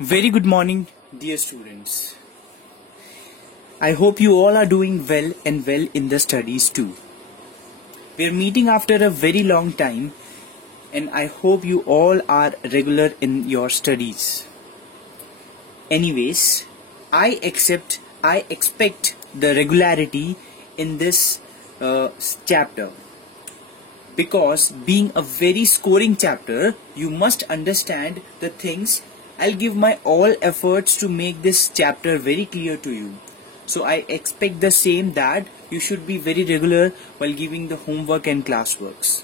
Very good morning, dear students. I hope you all are doing well and well in the studies too. We are meeting after a very long time and I hope you all are regular in your studies. Anyways, I expect the regularity in this chapter. Because being a very scoring chapter, you must understand the things. I'll give my all efforts to make this chapter very clear to you. So I expect the same, that you should be very regular while giving the homework and classworks.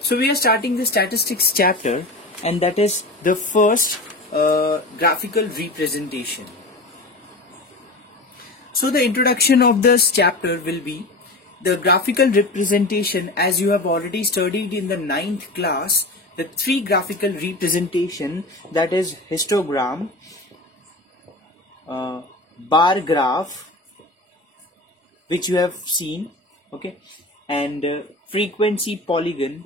So we are starting the statistics chapter, and that is the first graphical representation. So the introduction of this chapter will be the graphical representation. As you have already studied in the 9th class, the 3 graphical representation, that is histogram, bar graph, which you have seen, okay, and frequency polygon.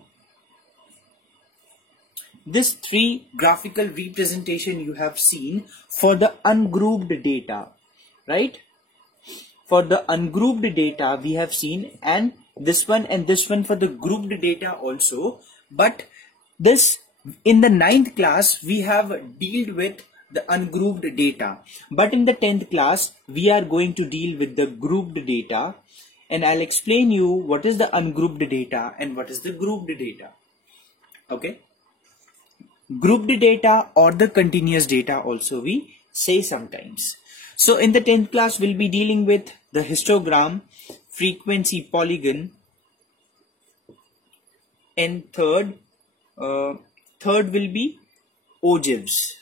This 3 graphical representation you have seen for the ungrouped data, right? For the ungrouped data we have seen, and this one for the grouped data also. But this, in the 9th class we have dealt with the ungrouped data, but in the 10th class we are going to deal with the grouped data, and I'll explain you what is the ungrouped data and what is the grouped data. Okay, grouped data or the continuous data also we say sometimes. So in the 10th class we'll be dealing with the histogram, frequency polygon, and third will be ogives.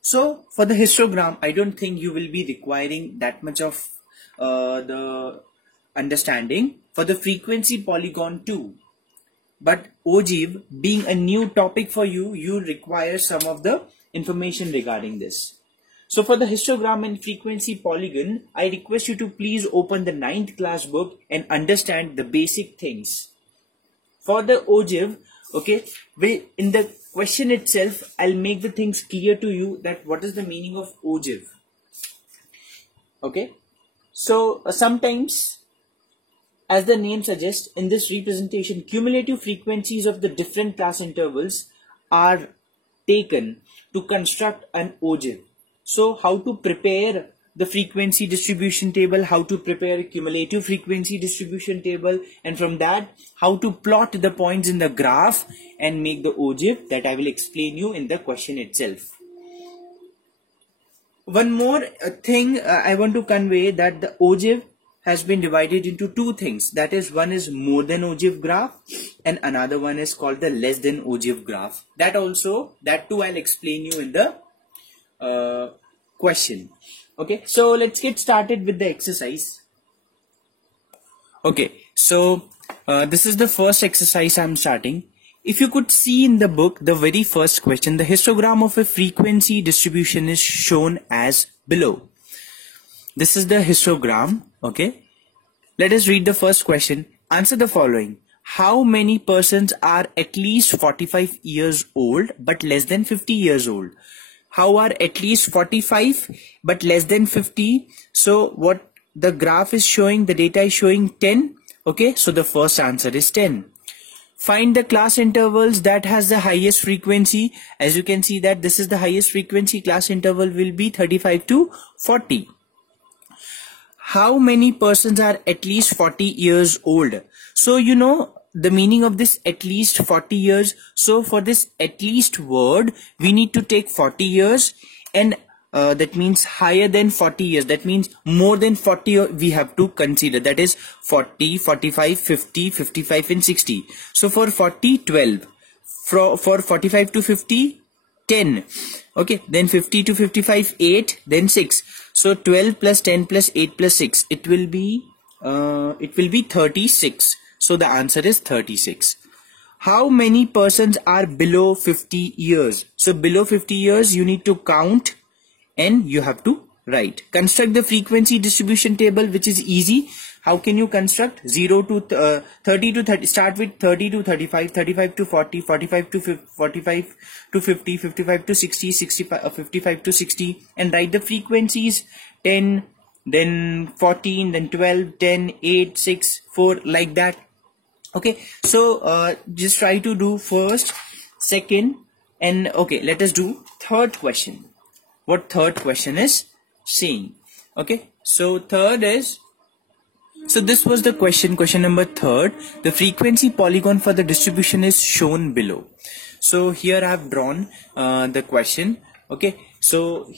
So for the histogram, I don't think you will be requiring that much of the understanding. For the frequency polygon too, but ogive being a new topic for you, you require some of the information regarding this. So for the histogram and frequency polygon, I request you to please open the 9th class book and understand the basic things. For the ogive, okay, in the question itself, I'll make the things clear to you that what is the meaning of ogive. Okay, so sometimes, as the name suggests, in this representation, cumulative frequencies of the different class intervals are taken to construct an ogive. So how to prepare the frequency distribution table, how to prepare a cumulative frequency distribution table, and from that how to plot the points in the graph and make the ogive, that I will explain you in the question itself. One more thing I want to convey, that the ogive has been divided into 2 things. That is, one is more than ogive graph and another one is called the less than ogive graph. That too I'll explain you in the question. Okay, so let's get started with the exercise. Okay, so this is the first exercise I'm starting. If you could see in the book, the very first question, the histogram of a frequency distribution is shown as below. This is the histogram. Okay, let us read the first question. Answer the following. How many persons are at least 45 years old but less than 50 years old? How are at least 45 but less than 50? So what the graph is showing, the data is showing 10. Okay, so the first answer is 10. Find the class intervals that has the highest frequency. As you can see that this is the highest frequency. Class interval will be 35 to 40. How many persons are at least 40 years old? So you know the meaning of this at least 40 years. So for this at least word, we need to take 40 years, and that means higher than 40 years. That means more than 40 we have to consider. That is 40, 45, 50, 55 and 60. So for 40, 12. For 45 to 50, 10. Okay, then 50 to 55, 8, then 6. So 12 plus 10 plus 8 plus 6. It will be 36. So the answer is 36. How many persons are below 50 years? So below 50 years you need to count and you have to write. Construct the frequency distribution table, which is easy. How can you construct 0 to 30 to 30? Start with 30 to 35, 35 to 40, 45 to 50, 45 to 50, 55 to 60, 65, 55 to 60, and write the frequencies 10, then 14, then 12, 10, 8, 6, 4, like that. Okay, so just try to do first, second, and okay, let us do third question. What third question is saying? Okay, so third is, so this was the question number third. The frequency polygon for the distribution is shown below. So here I have drawn the question. Okay, so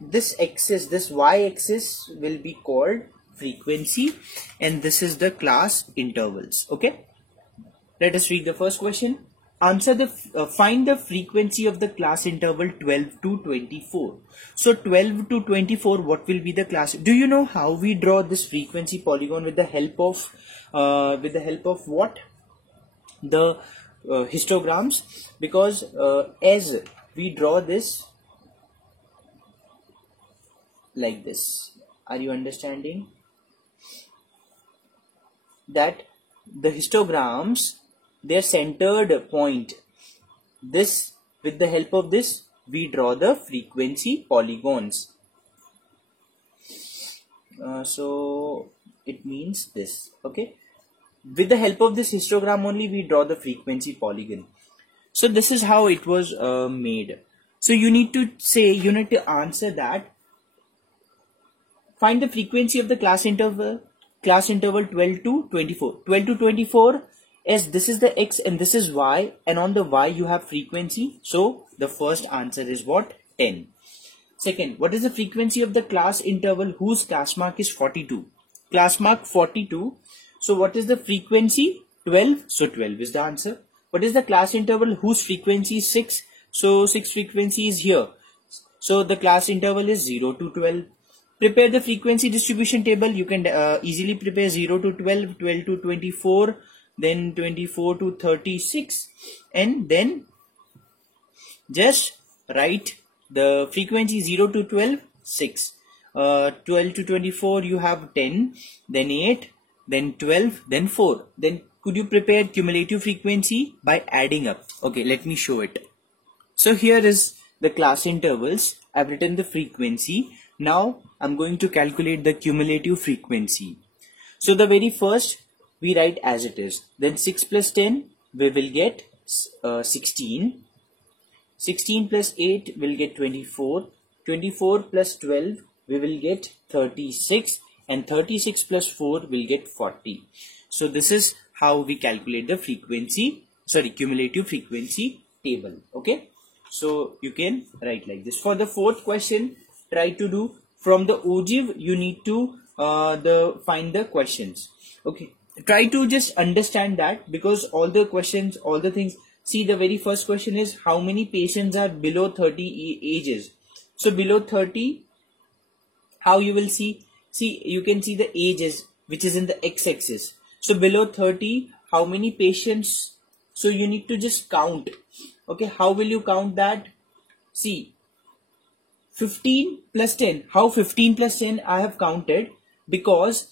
this axis, this y-axis will be called frequency, and this is the class intervals. Okay, let us read the first question. Answer the find the frequency of the class interval 12 to 24. So 12 to 24, what will be the class? Do you know how we draw this frequency polygon with the help of what? The histograms, because as we draw this like this, are you understanding that the histograms, their centered point, this, with the help of this we draw the frequency polygons. So it means this. Okay, with the help of this histogram only we draw the frequency polygon. So this is how it was made. So you need to answer that. Find the frequency of the class interval 12 to 24. 12 to 24, as this is the x and this is y, and on the y you have frequency. So the first answer is what? 10. Second, what is the frequency of the class interval whose class mark is 42? Class mark 42. So what is the frequency? 12. So 12 is the answer. What is the class interval whose frequency is 6? So 6 frequency is here. So the class interval is 0 to 12. Prepare the frequency distribution table. You can easily prepare 0 to 12, 12 to 24, then 24 to 36, and then just write the frequency 0 to 12, 6. 12 to 24 you have 10, then 8, then 12, then 4. Then could you prepare cumulative frequency by adding up? Okay, let me show it. So here is the class intervals. I've written the frequency. Now I'm going to calculate the cumulative frequency. So the very first we write as it is. Then 6 plus 10 we will get 16. 16 plus 8 will get 24. 24 plus 12 we will get 36. And 36 plus 4 will get 40. So this is how we calculate the cumulative frequency table. Okay. So you can write like this. For the fourth question, try to do from the ogive. You need to find the questions. Okay, try to just understand that, because all the questions, all the things. See, the very first question is how many patients are below 30 ages. So below 30, how you will see? See, you can see the ages which is in the x-axis. So below 30, how many patients? So you need to just count. Okay, how will you count that? See, 15 plus 10. How 15 plus 10 I have counted? Because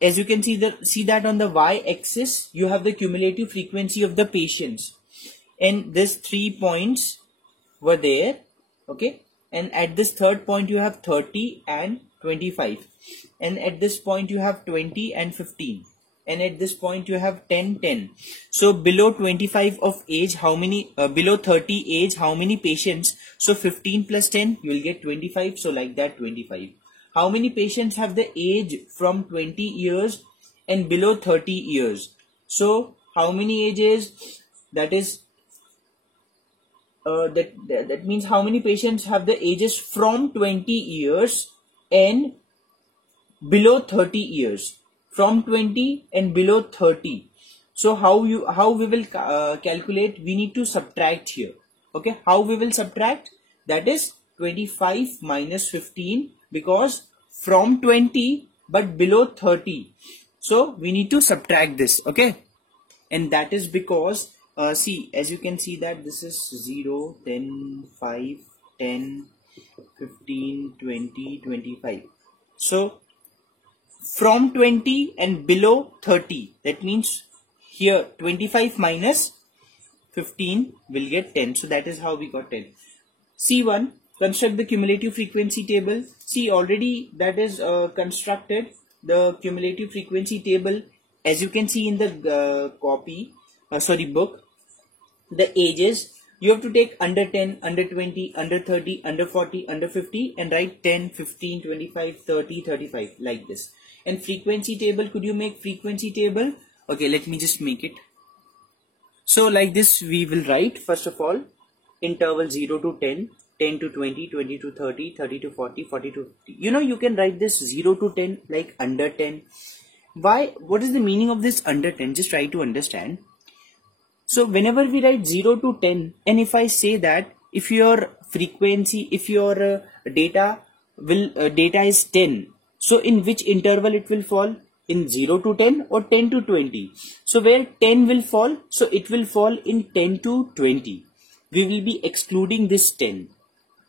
as you can see that on the y-axis you have the cumulative frequency of the patients, and these 3 points were there. Okay, and at this third point you have 30 and 25, and at this point you have 20 and 15, and at this point you have 10, 10. So below 25 of age, how many, below 30 age, how many patients? So 15 plus 10, you will get 25. So like that, 25. How many patients have the age from 20 years and below 30 years? So how many ages? That is, that means how many patients have the ages from 20 years and below 30 years. From 20 and below 30. So how we will calculate? We need to subtract here. Okay, how we will subtract? That is 25 minus 15, because from 20 but below 30. So we need to subtract this. Okay, and that is because see, as you can see that this is 0, 10, 5, 10, 15, 20, 25. So from 20 and below 30. That means here 25 minus 15 will get 10. So that is how we got 10. C1, construct the cumulative frequency table. See, already that is constructed, the cumulative frequency table. As you can see in the book, the ages, you have to take under 10, under 20, under 30, under 40, under 50 and write 10, 15, 25, 30, 35 like this. And frequency table, could you make frequency table? Okay, let me just make it. So like this we will write, first of all, interval 0 to 10, 10 to 20, 20 to 30, 30 to 40, 40 to 50. You know, you can write this 0 to 10 like under 10. Why? What is the meaning of this under 10? Just try to understand. So whenever we write 0 to 10, and if I say that if your frequency, if your data is 10, so in which interval it will fall? In 0 to 10 or 10 to 20? So where 10 will fall? So it will fall in 10 to 20. We will be excluding this 10.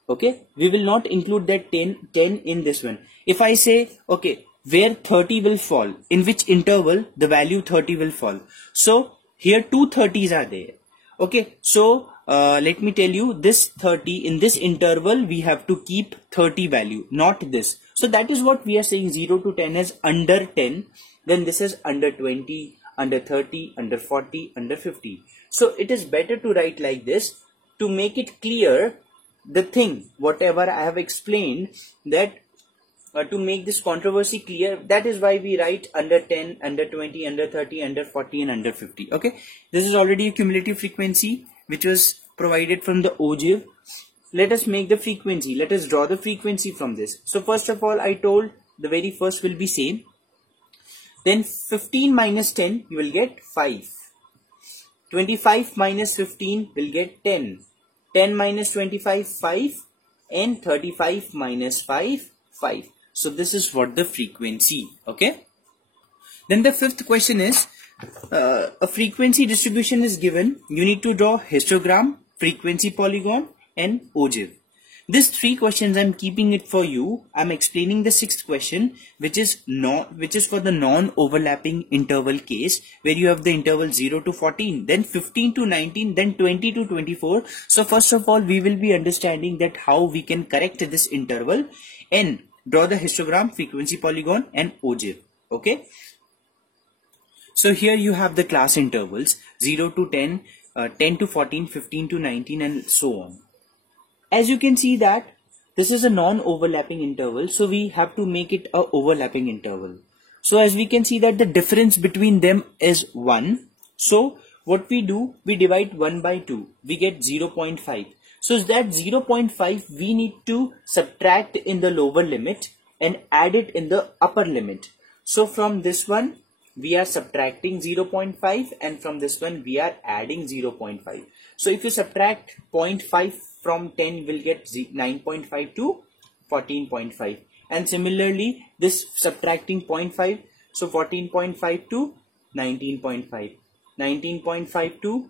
Okay, we will not include that 10 in this one. If I say, okay, where 30 will fall, in which interval the value 30 will fall? So here two 30s are there. Okay, so let me tell you, this 30, in this interval we have to keep 30 value, not this. So that is what we are saying, 0 to 10 is under 10, then this is under 20, under 30, under 40, under 50. So it is better to write like this to make it clear the thing, whatever I have explained, that to make this controversy clear. That is why we write under 10, under 20, under 30, under 40 and under 50. Okay, this is already a cumulative frequency which was provided from the ogive. Let us make the frequency. Let us draw the frequency from this. So first of all, I told the very first will be same. Then 15 minus 10, you will get 5. 25 minus 15 will get 10. 10 minus 25, 5. And 35 minus 5, 5. So this is what the frequency. Okay. Then the fifth question is, a frequency distribution is given. You need to draw histogram, frequency polygon and ogive. These three questions I'm keeping it for you. I'm explaining the sixth question, which is for the non-overlapping interval case, where you have the interval 0 to 14, then 15 to 19, then 20 to 24. So first of all, we will be understanding that how we can correct this interval and draw the histogram, frequency polygon and ogive. Okay. So here you have the class intervals 0 to 10, 10 to 14, 15 to 19 and so on. As you can see that this is a non-overlapping interval, so we have to make it a overlapping interval. So as we can see that the difference between them is 1. So what we do, we divide 1 by 2. We get 0.5. So that 0.5 we need to subtract in the lower limit and add it in the upper limit. So from this one we are subtracting 0.5 and from this one we are adding 0.5. So if you subtract 0.5 from 10, you will get 9.5 to 14.5. And similarly this subtracting 0.5, so 14.5 to 19.5, 19.5 to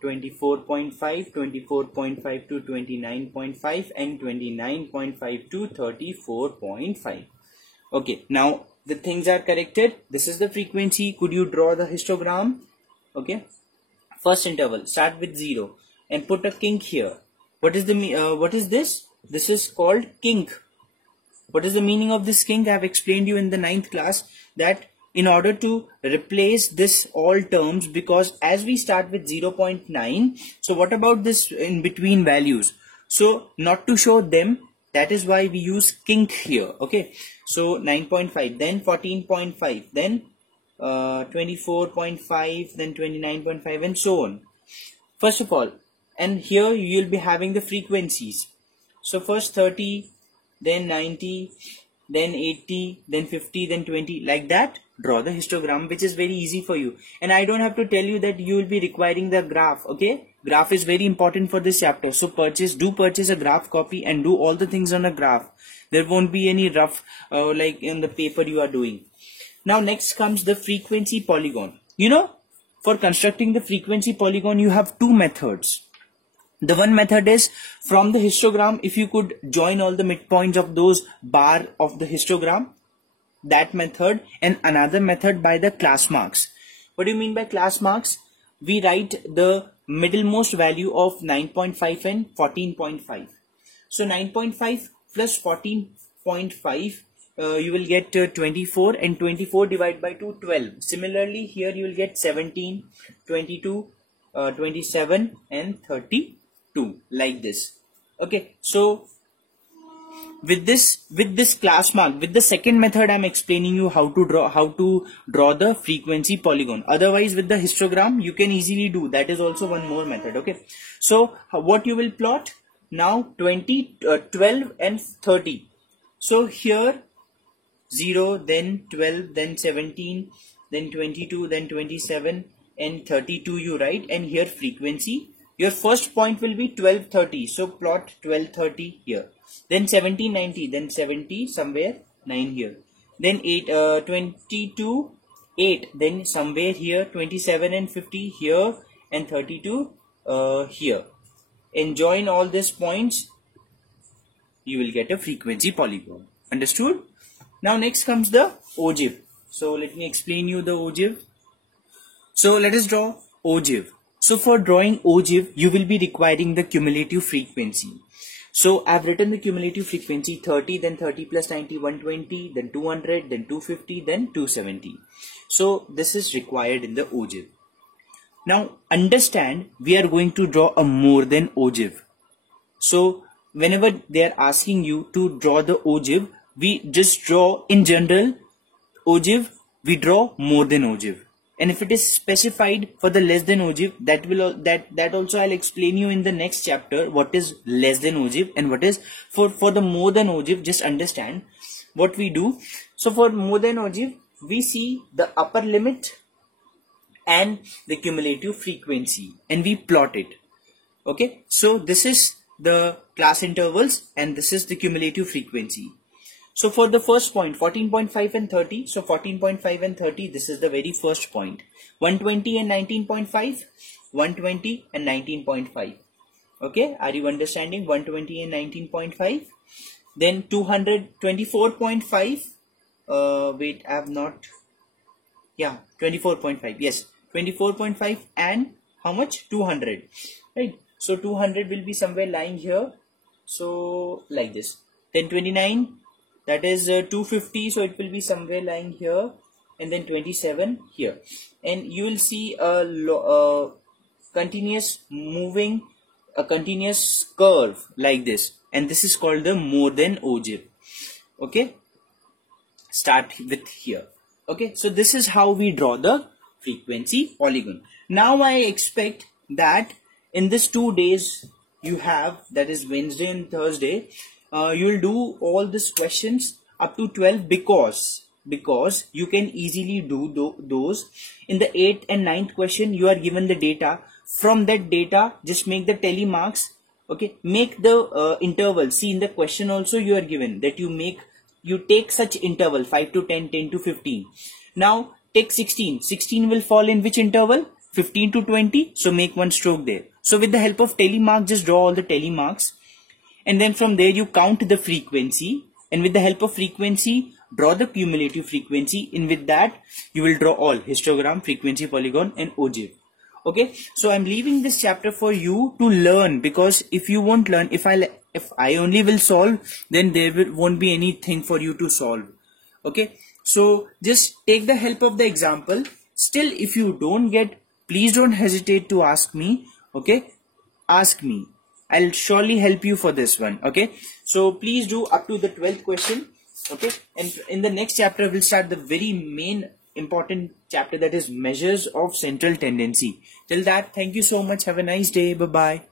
24.5, 24.5 to 29.5 and 29.5 to 34.5. Okay, now the things are corrected. This is the frequency. Could you draw the histogram? Okay, first interval, start with 0 and put a kink here. What is this? This is called kink. What is the meaning of this kink? I have explained you in the 9th class that in order to replace this all terms, because as we start with 0.9, so what about this in between values? So not to show them, that is why we use kink here. Okay, so 9.5, then 14.5, then 24.5, then 29.5 and so on. First of all, and here you will be having the frequencies. So first 30, then 90, then 80, then 50, then 20, like that. Draw the histogram, which is very easy for you. And I don't have to tell you that you will be requiring the graph. Okay, graph is very important for this chapter. So do purchase a graph copy and do all the things on a graph. There won't be any rough like in the paper you are doing. Now next comes the frequency polygon. You know, for constructing the frequency polygon, you have two methods. The one method is from the histogram, if you could join all the midpoints of those bar of the histogram, that method, and another method by the class marks. What do you mean by class marks? We write the middlemost value of 9.5 and 14.5. So 9.5 plus 14.5, you will get 24, and 24 divided by 2, 12. Similarly, here you will get 17, 22, 27 and 32, like this. Okay, so with this class mark, with the second method, I'm explaining you how to draw the frequency polygon. Otherwise, with the histogram, you can easily do. That is also one more method. Okay, so what you will plot now? 20, 12 and 30. So here 0, then 12, then 17, then 22, then 27 and 32 you write, and here frequency. Your first point will be 1230, so plot 1230 here. Then 1790, then 70 somewhere 9 here. Then 22 8, then somewhere here 27 and 50 here, and 32 here. And join all these points, you will get a frequency polygon. Understood? Now next comes the ogive. So let me explain you the ogive. So let us draw ogive. So for drawing ogive, you will be requiring the cumulative frequency. So I've written the cumulative frequency 30, then 30 plus 90, 120, then 200, then 250, then 270. So this is required in the ogive. Now understand, we are going to draw a more than ogive. So whenever they are asking you to draw the ogive, we just draw in general ogive, we draw more than ogive. And if it is specified for the less than ogive, that also I'll explain you in the next chapter what is less than ogive and what is for the more than ogive. Just understand what we do. So for more than ogive, we see the upper limit and the cumulative frequency, and we plot it. Okay, so this is the class intervals and this is the cumulative frequency. So for the first point, 14.5 and 30, so 14.5 and 30, this is the very first point. 120 and 19.5, 120 and 19.5. Okay, are you understanding? 120 and 19.5. Then 224.5. Wait, I have not. Yeah, 24.5. Yes, 24.5 and how much? 200. Right. So 200 will be somewhere lying here. So like this. Then 29. That is 250, so it will be somewhere lying here, and then 27 here. And you will see a continuous moving, a continuous curve like this, and this is called the more than ogive. Okay, start with here. Okay, so this is how we draw the frequency polygon. Now I expect that in this 2 days you have, that is Wednesday and Thursday, you will do all these questions up to 12 because you can easily do those. In the 8th and 9th question, you are given the data. From that data, just make the tally marks. Okay, make the interval. See, in the question also you are given that you take such interval 5 to 10, 10 to 15. Now take 16. 16 will fall in which interval? 15 to 20. So make one stroke there. So with the help of tally mark, just draw all the tally marks. And then from there you count the frequency, and with the help of frequency draw the cumulative frequency, and with that you will draw all histogram, frequency polygon and ogive. Okay, so I'm leaving this chapter for you to learn, because if you won't learn, if I only will solve, then there won't be anything for you to solve. Okay, so just take the help of the example. Still, if you don't get, please don't hesitate to ask me. Okay, ask me. I'll surely help you for this one. Okay, so please do up to the 12th question. Okay, and in the next chapter we'll start the very main important chapter, that is measures of central tendency. Till that, thank you so much. Have a nice day. Bye bye.